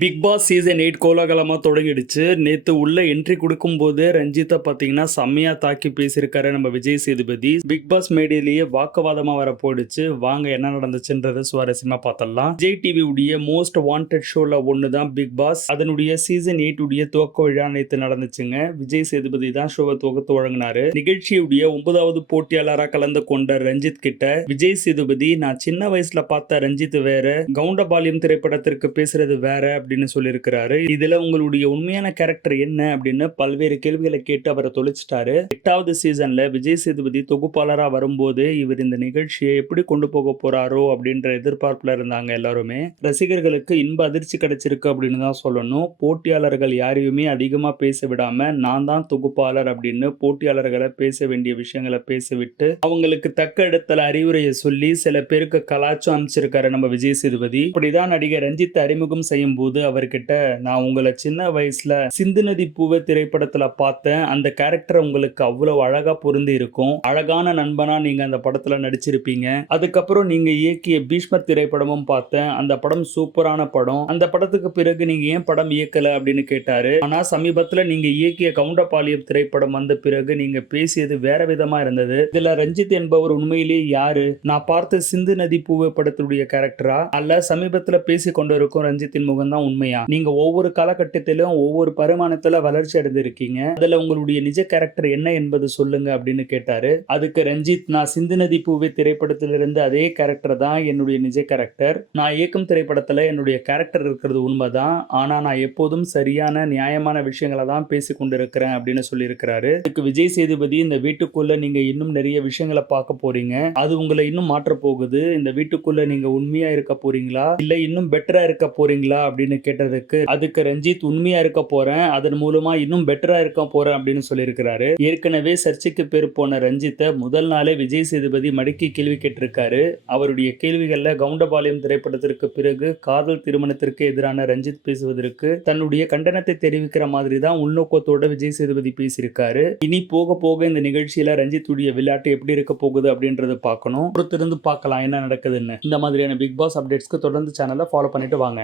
Big Boss season 8 கோலாகலமா தொடங்கிடுச்சு. நேத்து உள்ள என்ட்ரி குடுக்கும்போதே ரஞ்சித்த பார்த்தீங்கன்னா, செம்மையா தாக்கி பேசியிருக்காரு நம்ம விஜய் சேதுபதி. பிக் பாஸ் மேடையிலேயே வாக்குவாதமா வேற போயிடுச்சு. வாங்க என்ன நடந்துச்சுன்றத சுவாரஸ்யமா பார்த்தரலாம். விஜய் டிவி உடைய மோஸ்ட் வாண்டட் ஷோல ஒண்ணு தான் பிக் பாஸ். அதனுடைய சீசன் 8 உடைய துவக்க விழா நேத்து நடந்துச்சுங்க. விஜய் சேதுபதி தான் ஷோவை தொகுத்து வழங்கினாரு. நிகழ்ச்சியுடைய 9வது போட்டியாளரா கலந்து கொண்ட ரஞ்சித் கிட்ட விஜய் சேதுபதி, நான் சின்ன வயசுல பார்த்த ரஞ்சித் வேற, கவுண்டபாளையம் திரைப்படத்திற்கு பேசுறது வேற அப்படின்னு சொல்லியிருக்கிறாரு. இதுல உங்களுடைய உண்மையான கேரக்டர் என்ன அப்படின்னு பல்வேறு கேள்விகளை கேட்டு அவரை தொலைச்சிட்டாரு. 8வது சீசன்ல விஜய் சேதுபதி தொகுப்பாளரா வரும்போது இவர் இந்த நிகழ்ச்சியை எப்படி கொண்டு போக போறாரோ அப்படின்ற எதிர்பார்ப்புல இருந்தாங்க எல்லாருமே. ரசிகர்களுக்கு இன்ப அதிர்ச்சி கிடைச்சிருக்கு அப்படின்னு தான் சொல்லணும். போட்டியாளர்கள் யாரையுமே அதிகமா பேச விடாம நான் தான் தொகுப்பாளர் அப்படின்னு போட்டியாளர்களை பேச வேண்டிய விஷயங்களை பேசிவிட்டு அவங்களுக்கு தக்க இடத்துல அறிவுரையை சொல்லி சில பேருக்கு கலாச்சும் அமைச்சிருக்காரு நம்ம விஜய் சேதுபதி. இப்படிதான் நடிகர் ரஞ்சித் அறிமுகம் செய்யும் போது அவர்கிட்ட, நான் உங்களை சின்ன வயசுல சிந்து நதி பூவே திரைப்படத்துல பார்த்தேன். அந்த கேரக்டர் உங்களுக்கு அவ்வளவு அழகா பொருந்தி இருக்கும். அழகான நண்பனா நீங்க அந்த படத்துல நடிச்சிருப்பீங்க. அதுக்கப்புறம் நீங்க இயக்கிய பீஷ்மர் திரைப்படமும் பார்த்தேன். அந்த படம் சூப்பரான படம். அந்த படத்துக்கு பிறகு நீங்க ஏன் படம் இயக்கல அப்படின்னு கேட்டாரு. ஆனா சமீபத்துல நீங்க இயக்கிய கவுண்டபாளையம் திரைப்படம் வந்த பிறகு நீங்க பேசியது வேற விதமா இருந்தது. இதுல ரஞ்சித் என்பவர் உண்மையிலேயே யாரு? நான் பார்த்த சிந்து நதி பூவே படத்துடைய கேரக்டரா அல்ல சமீபத்துல பேசி கொண்டிருக்கும் ரஞ்சித்தின் முகம் தான் உண்மையா? நீங்க ஒவ்வொரு காலகட்டத்திலும் ஒவ்வொரு பரிமாணத்துல வளர்ச்சி அடைந்திருக்கீங்க. அதுல உங்களுடைய நிஜ கேரக்டர் என்ன என்பது சொல்லுங்க அப்படின்னு கேட்டாரு. அதுக்கு ரஞ்சித், நான் சிந்து நதி பூவே திரைப்படத்திலிருந்து அதே கேரக்டர் தான் என்னுடைய நிஜ கேரக்டர். நான் இயக்கும் திரைப்படத்துல என்னுடைய கேரக்டர் இருக்கிறது உண்மைதான். ஆனா நான் எப்போதும் சரியான நியாயமான விஷயங்களை தான் பேசி கொண்டிருக்கிறேன் அப்படின்னு சொல்லியிருக்கிறாரு. இதுக்கு விஜய் சேதுபதி, இந்த வீட்டுக்குள்ள நீங்க இன்னும் நிறைய விஷயங்களை பார்க்க போறீங்க. அது உங்களை இன்னும் மாற்ற போகுது. இந்த வீட்டுக்குள்ள நீங்க உண்மையா இருக்க போறீங்களா இல்ல இன்னும் பெட்டரா இருக்க போறீங்களா அப்படின்னு கேட்டதுக்கு, அதுக்கு ரஞ்சித், உண்மையா இருக்க போறேன், அதன் மூலமா இன்னும் பெட்டரா இருக்க போறேன் அப்படின்னு சொல்லியிருக்கிறாரு. ஏற்கனவே சர்ச்சைக்கு பேர் போன ரஞ்சித்தை முதல் நாளே விஜய் சேதுபதி மடக்கி கேள்வி கேட்டிருக்காரு. அவருடைய கேள்விகள்ல கவுண்டபாளையம் திரைப்படத்திற்கு பிறகு காதல் திருமணத்திற்கு எதிரான ரஞ்சித் பேசுவதற்கு தன்னுடைய கண்டனத்தை தெரிவிக்கிற மாதிரி தான் உள்நோக்கத்தோட விஜய் சேதுபதி பேசியிருக்காரு. இனி போக போக இந்த நிகழ்ச்சியில ரஞ்சித்துடைய விளையாட்டு எப்படி இருக்க போகுது அப்படின்றது பார்க்கணும். பொறுத்திருந்து பார்க்கலாம் என்ன நடக்குதுன்னு. இந்த மாதிரியான பிக் பாஸ் அப்டேட்ஸ்க்கு தொடர்ந்து சேனலை ஃபாலோ பண்ணிட்டு வாங்க.